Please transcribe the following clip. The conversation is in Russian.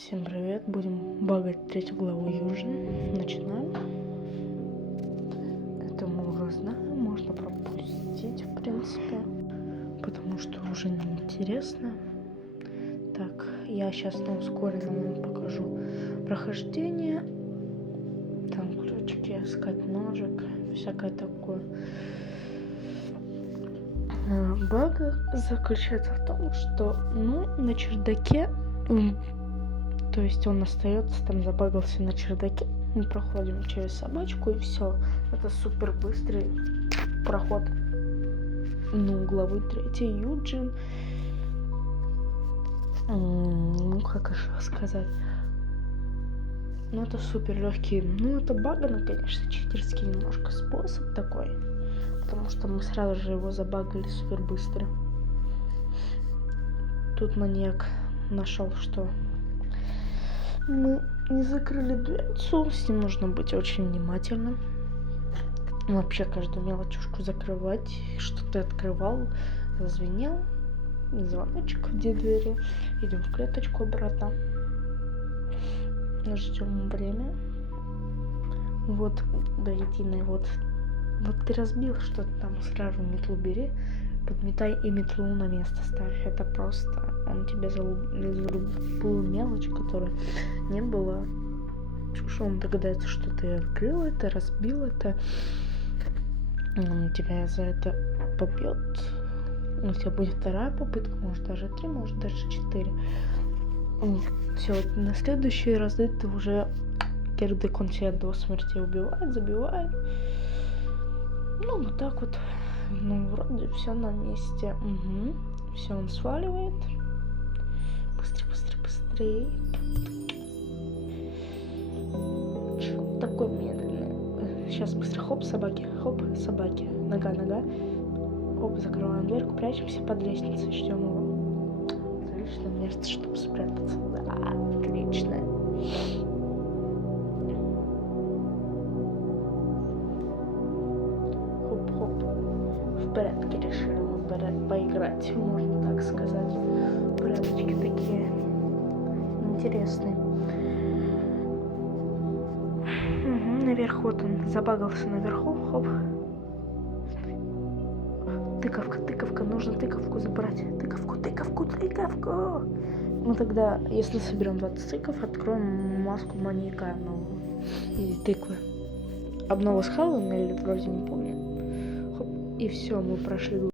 Всем привет! Будем багать третью главу Южин. Начинаем. Это мы уже знаем, можно пропустить, в принципе, потому что уже неинтересно. Так, я сейчас на ускоренном вам покажу прохождение. Там ключики, искать ножик, всякое такое. Баг заключается в том, что, на чердаке, то есть он остается там, забагался на чердаке. Мы проходим через собачку и все. Это супер быстрый проход. Главы 3 Юджин. Как еще сказать? Это супер легкий. Это багано, конечно, читерский немножко способ такой. Потому что мы сразу же его забагали супер быстро. Тут маньяк нашел, что мы не закрыли дверцу. С ним нужно быть очень внимательным. Вообще каждую мелочушку закрывать. Что ты открывал, зазвенел звоночек в двери. Идем в клеточку обратно. Ждем время. Вот до единой. Вот ты разбил что-то там, сразу метлу бери, подметай и метлу на место ставь. Это просто он тебе за любую мелочь, которая не было. Что он догадается, что ты открыл это, разбил это. Он тебя за это побьет. У тебя будет вторая попытка, может даже 3, может даже 4. Все, на следующие разы ты уже кирдык, он тебя до смерти убивает, забивает. Вот так вот. Вроде все на месте. Все, он сваливает. Быстрее. Чё такой медленный? Сейчас быстро. Хоп, собаки. Нога. Хоп, закрываем дверку, прячемся под лестницей, ждем его. Отличное место, чтобы спрятаться. Да, отличное. В порядке решили мы поиграть, можно так сказать. Порядочки такие интересные. Наверху вот он забагался наверху. Хоп. Тыковка. Нужно тыковку забрать. Тыковку. Тогда, если соберем 20 тыков, откроем маску маньяка новую. Или тыквы. Обнова с Хэллоуин или вроде не помню. Хоп. И все, мы прошли.